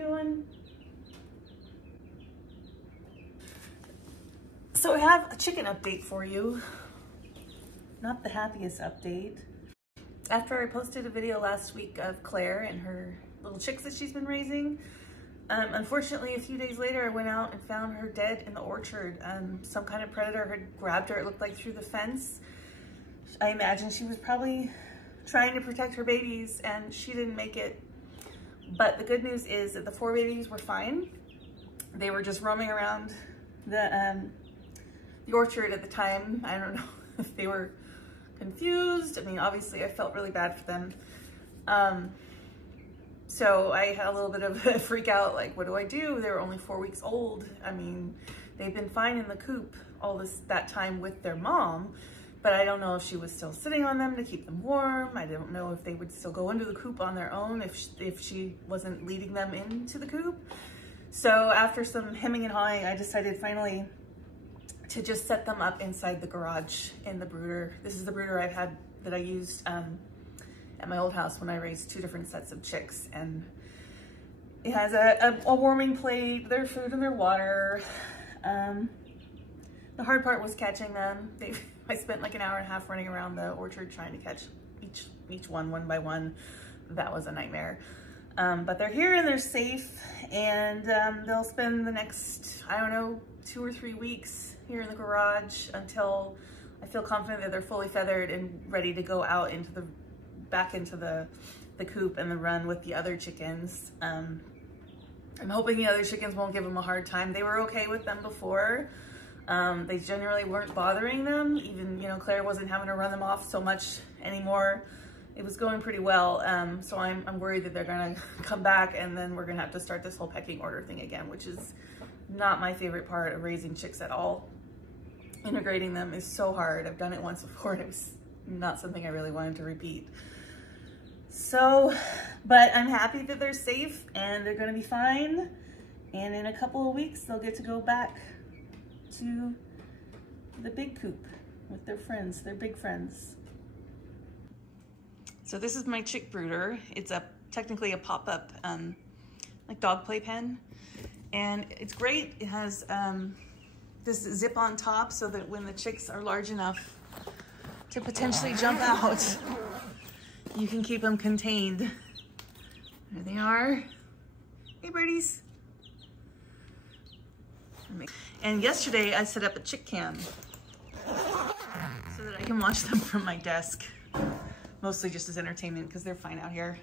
doing? So I have a chicken update for you. Not the happiest update. After I posted a video last week of Claire and her little chicks that she's been raising, unfortunately a few days later I went out and found her dead in the orchard. Some kind of predator had grabbed her, it looked like through the fence. I imagine she was probably trying to protect her babies and she didn't make it. But the good news is that the 4 babies were fine. They were just roaming around the orchard at the time. I don't know if they were confused. I mean, obviously I felt really bad for them. So I had a little bit of a freak out, like, what do I do? They were only 4 weeks old. I mean, they've been fine in the coop that time with their mom, but I don't know if she was still sitting on them to keep them warm. I don't know if they would still go into the coop on their own if she wasn't leading them into the coop. So after some hemming and hawing, I decided finally to just set them up inside the garage in the brooder. This is the brooder that I used at my old house when I raised 2 different sets of chicks, and it has a warming plate, their food and their water. The hard part was catching them. I spent like an hour and a half running around the orchard trying to catch each one by one. That was a nightmare. But they're here and they're safe, and they'll spend the next, I don't know, 2 or 3 weeks here in the garage until I feel confident that they're fully feathered and ready to go out back into the coop and the run with the other chickens. I'm hoping the other chickens won't give them a hard time. They were okay with them before. They generally weren't bothering them. Even, Claire wasn't having to run them off so much anymore. It was going pretty well. So I'm worried that they're gonna come back and then we're gonna have to start this whole pecking order thing again, which is not my favorite part of raising chicks at all. Integrating them is so hard. I've done it once before and it was not something I really wanted to repeat. So, but I'm happy that they're safe and they're gonna be fine. And in a couple of weeks, they'll get to go back to the big coop with their friends, their big friends. So this is my chick brooder. It's technically a pop-up like dog play pen. And it's great. It has this zip on top so that when the chicks are large enough to potentially jump out, you can keep them contained. There they are. Hey, birdies. And yesterday I set up a chick cam so that I can watch them from my desk. Mostly just as entertainment because they're fine out here.